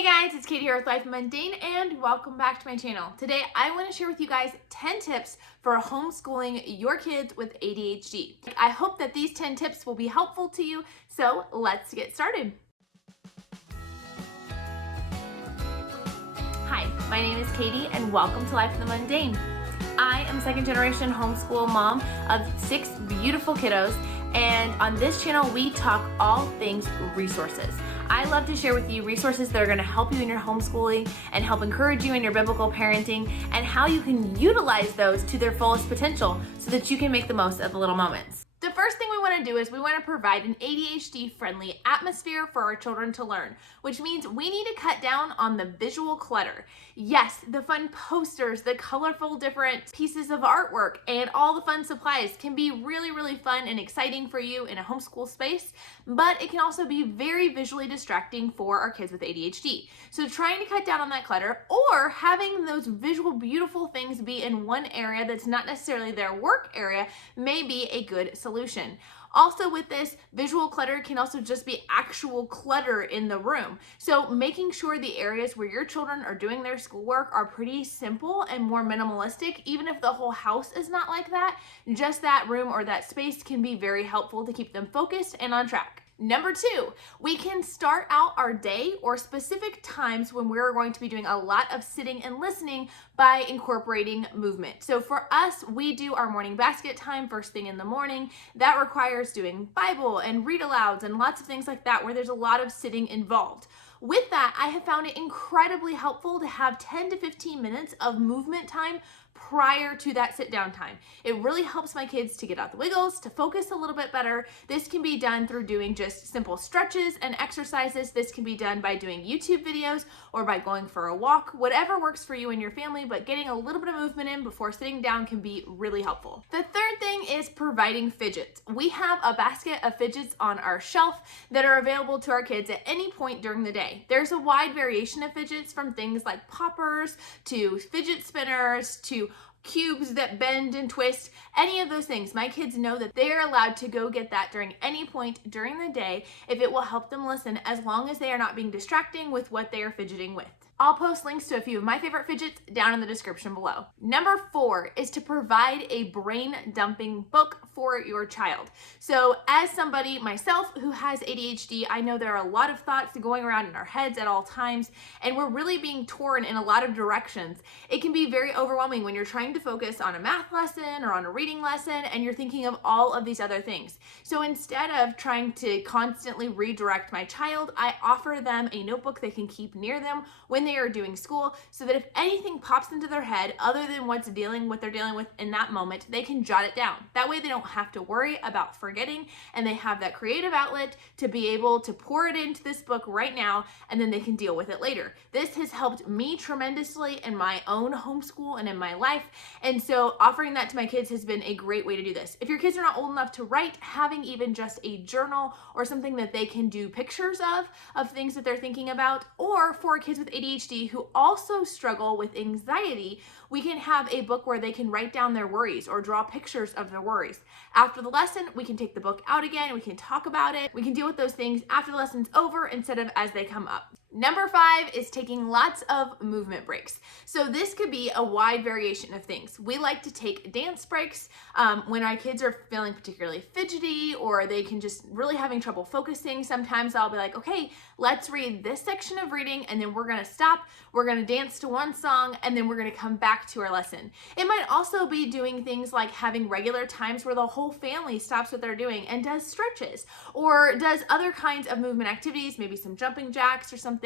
Hey guys, it's Katie here with Life Mundane and welcome back to my channel. Today I want to share with you guys 10 tips for homeschooling your kids with ADHD. I hope that these 10 tips will be helpful to you, so let's get started. Hi, my name is Katie and welcome to Life in the Mundane. I am a second generation homeschool mom of 6 beautiful kiddos, and on this channel we talk all things resources. I love to share with you resources that are going to help you in your homeschooling and help encourage you in your biblical parenting and how you can utilize those to their fullest potential so that you can make the most of the little moments. The first thing we want to do is we want to provide an ADHD-friendly atmosphere for our children to learn, which means we need to cut down on the visual clutter. Yes, the fun posters, the colorful different pieces of artwork, and all the fun supplies can be really fun and exciting for you in a homeschool space, but it can also be very visually distracting for our kids with ADHD. So trying to cut down on that clutter or having those visual beautiful things be in one area that's not necessarily their work area may be a good solution. Also with this, visual clutter can also just be actual clutter in the room. So making sure the areas where your children are doing their schoolwork are pretty simple and more minimalistic, even if the whole house is not like that, just that room or that space can be very helpful to keep them focused and on track. Number 2, we can start out our day or specific times when we're going to be doing a lot of sitting and listening by incorporating movement. So for us, we do our morning basket time first thing in the morning. That requires doing Bible and read alouds and lots of things like that where there's a lot of sitting involved. With that, I have found it incredibly helpful to have 10 to 15 minutes of movement time prior to that sit down time. It really helps my kids to get out the wiggles, to focus a little bit better. This can be done through doing just simple stretches and exercises. This can be done by doing YouTube videos or by going for a walk, whatever works for you and your family, but getting a little bit of movement in before sitting down can be really helpful. The third thing is providing fidgets. We have a basket of fidgets on our shelf that are available to our kids at any point during the day. There's a wide variation of fidgets from things like poppers to fidget spinners to cubes that bend and twist, any of those things. My kids know that they are allowed to go get that during any point during the day if it will help them listen, as long as they are not being distracting with what they are fidgeting with. I'll post links to a few of my favorite fidgets down in the description below. Number 4 is to provide a brain dumping book for your child. So as somebody myself who has ADHD, I know there are a lot of thoughts going around in our heads at all times, and we're really being torn in a lot of directions. It can be very overwhelming when you're trying to focus on a math lesson or on a reading lesson and you're thinking of all of these other things. So instead of trying to constantly redirect my child, I offer them a notebook they can keep near them when they are doing school, so that if anything pops into their head other than what they're dealing with in that moment, they can jot it down. That way they don't have to worry about forgetting, and they have that creative outlet to be able to pour it into this book right now, and then they can deal with it later. This has helped me tremendously in my own homeschool and in my life, and so offering that to my kids has been a great way to do this. If your kids are not old enough to write, having even just a journal or something that they can do pictures of things that they're thinking about, or for kids with ADHD who also struggle with anxiety, we can have a book where they can write down their worries or draw pictures of their worries. After the lesson, we can take the book out again, we can talk about it, we can deal with those things after the lesson's over instead of as they come up. Number 5 is taking lots of movement breaks. So this could be a wide variation of things. We like to take dance breaks when our kids are feeling particularly fidgety or they can just really having trouble focusing. Sometimes I'll be like, okay, let's read this section of reading and then we're gonna stop, we're gonna dance to one song, and then we're gonna come back to our lesson. It might also be doing things like having regular times where the whole family stops what they're doing and does stretches or does other kinds of movement activities, maybe some jumping jacks or something.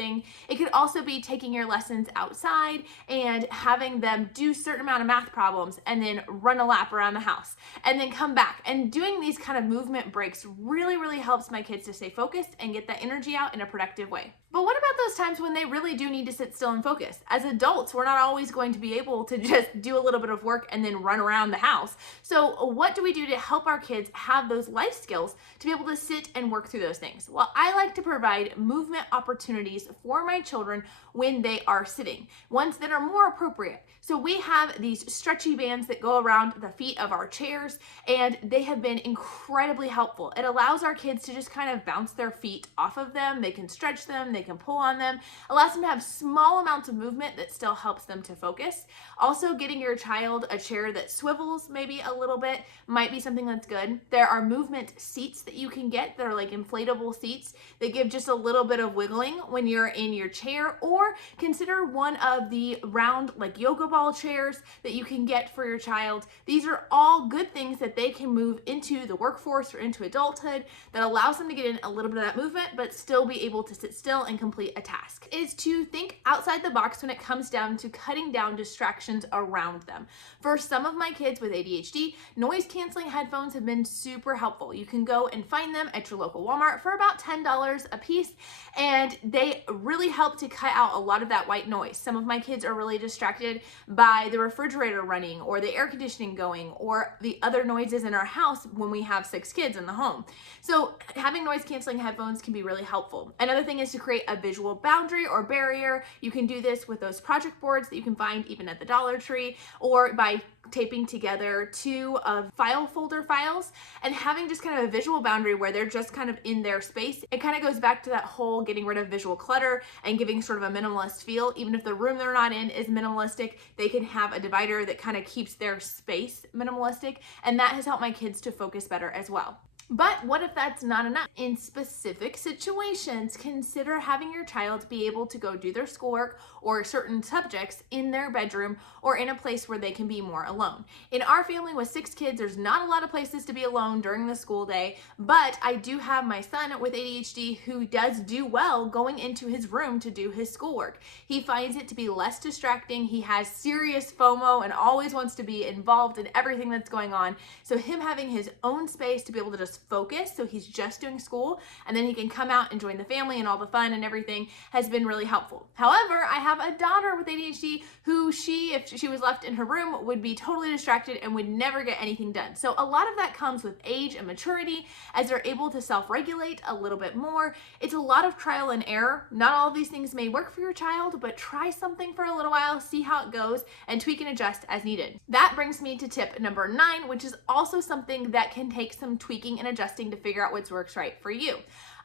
It could also be taking your lessons outside and having them do a certain amount of math problems and then run a lap around the house and then come back. And doing these kind of movement breaks really helps my kids to stay focused and get that energy out in a productive way. But what about those times when they really do need to sit still and focus? As adults, we're not always going to be able to just do a little bit of work and then run around the house. So what do we do to help our kids have those life skills to be able to sit and work through those things? Well, I like to provide movement opportunities for my children when they are sitting, ones that are more appropriate. So we have these stretchy bands that go around the feet of our chairs, and they have been incredibly helpful. It allows our kids to just kind of bounce their feet off of them. They can stretch them, they can pull on them, allows them to have small amounts of movement that still helps them to focus. Also, getting your child a chair that swivels maybe a little bit might be something that's good. There are movement seats that you can get that are like inflatable seats that give just a little bit of wiggling when you're in your chair, or consider one of the round like yoga ball chairs that you can get for your child. These are all good things that they can move into the workforce or into adulthood that allows them to get in a little bit of that movement but still be able to sit still and complete a task. Is to think outside the box when it comes down to cutting down distractions around them. For some of my kids with ADHD, noise canceling headphones have been super helpful. You can go and find them at your local Walmart for about $10 a piece, and they really help to cut out a lot of that white noise. Some of my kids are really distracted by the refrigerator running or the air conditioning going or the other noises in our house when we have 6 kids in the home. So having noise canceling headphones can be really helpful. Another thing is to create a visual boundary or barrier. You can do this with those project boards that you can find even at the Dollar Tree, or by taping together 2 file folder files and having just kind of a visual boundary where they're just kind of in their space. It kind of goes back to that whole getting rid of visual clutter and giving sort of a minimalist feel. Even if the room they're not in is minimalistic, they can have a divider that kind of keeps their space minimalistic, and that has helped my kids to focus better as well. But what if that's not enough? In specific situations, consider having your child be able to go do their schoolwork or certain subjects in their bedroom or in a place where they can be more alone. In our family with 6 kids, there's not a lot of places to be alone during the school day, but I do have my son with ADHD who does do well going into his room to do his schoolwork. He finds it to be less distracting. He has serious FOMO and always wants to be involved in everything that's going on. So him having his own space to be able to just focus, so he's just doing school and then he can come out and join the family and all the fun and everything, has been really helpful. However, I have a daughter with ADHD who if she was left in her room, would be totally distracted and would never get anything done. So a lot of that comes with age and maturity as they're able to self-regulate a little bit more. It's a lot of trial and error. Not all of these things may work for your child, but try something for a little while, see how it goes, and tweak and adjust as needed. That brings me to tip number 9, which is also something that can take some tweaking and adjusting to figure out what works right for you.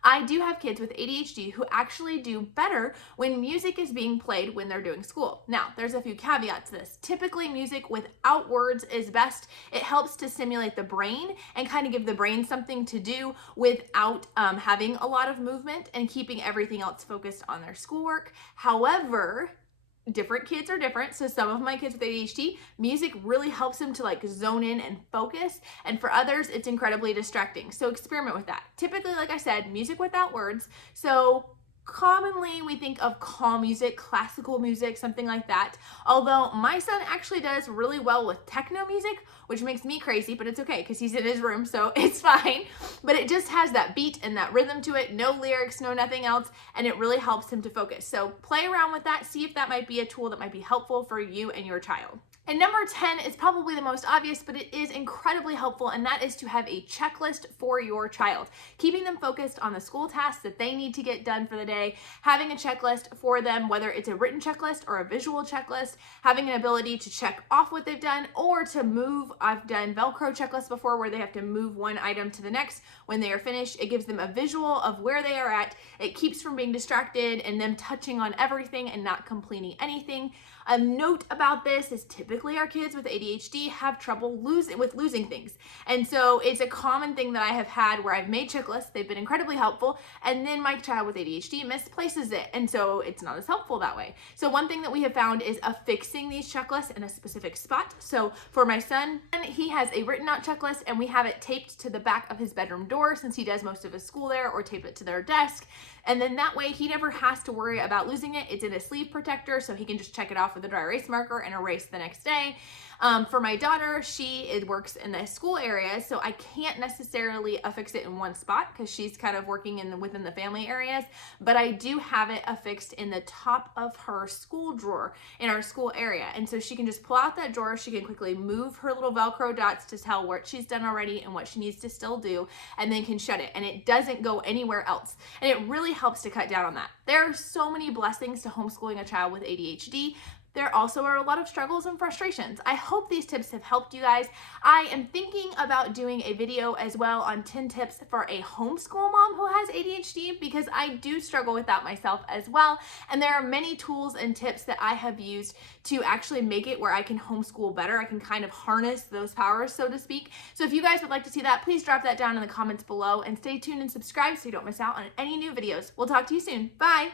I do have kids with ADHD who actually do better when music is being played when they're doing school. Now, there's a few caveats to this. Typically, music without words is best. It helps to stimulate the brain and kind of give the brain something to do without having a lot of movement and keeping everything else focused on their schoolwork. However, different kids are different. So some of my kids with ADHD, music really helps them to like zone in and focus. And for others, it's incredibly distracting. So experiment with that. Typically, like I said, music without words. So commonly we think of calm music, classical music, something like that. Although my son actually does really well with techno music, which makes me crazy, but it's okay because he's in his room, so it's fine. But it just has that beat and that rhythm to it, no lyrics, no nothing else, and it really helps him to focus. So play around with that, see if that might be a tool that might be helpful for you and your child. And number 10 is probably the most obvious, but it is incredibly helpful, and that is to have a checklist for your child. Keeping them focused on the school tasks that they need to get done for the day, having a checklist for them, whether it's a written checklist or a visual checklist, having an ability to check off what they've done or to move. I've done Velcro checklists before where they have to move one item to the next when they are finished. It gives them a visual of where they are at. It keeps from being distracted and them touching on everything and not completing anything. A note about this is typically our kids with ADHD have trouble losing things. And so it's a common thing that I have had where I've made checklists. They've been incredibly helpful. And then my child with ADHD misplaces it. And so it's not as helpful that way. So one thing that we have found is affixing these checklists in a specific spot. So for my son, he has a written out checklist and we have it taped to the back of his bedroom door since he does most of his school there, or tape it to their desk. And then that way he never has to worry about losing it. It's in a sleeve protector, so he can just check it off with a dry erase marker and erase the next day. For my daughter, she works in the school area, so I can't necessarily affix it in one spot because she's kind of working within the family areas, but I do have it affixed in the top of her school drawer in our school area. And so she can just pull out that drawer, she can quickly move her little Velcro dots to tell what she's done already and what she needs to still do, and then can shut it, and it doesn't go anywhere else. And it really helps to cut down on that. There are so many blessings to homeschooling a child with ADHD. There also are a lot of struggles and frustrations. I hope these tips have helped you guys. I am thinking about doing a video as well on 10 tips for a homeschool mom who has ADHD, because I do struggle with that myself as well. And there are many tools and tips that I have used to actually make it where I can homeschool better. I can kind of harness those powers, so to speak. So if you guys would like to see that, please drop that down in the comments below, and stay tuned and subscribe so you don't miss out on any new videos. We'll talk to you soon. Bye.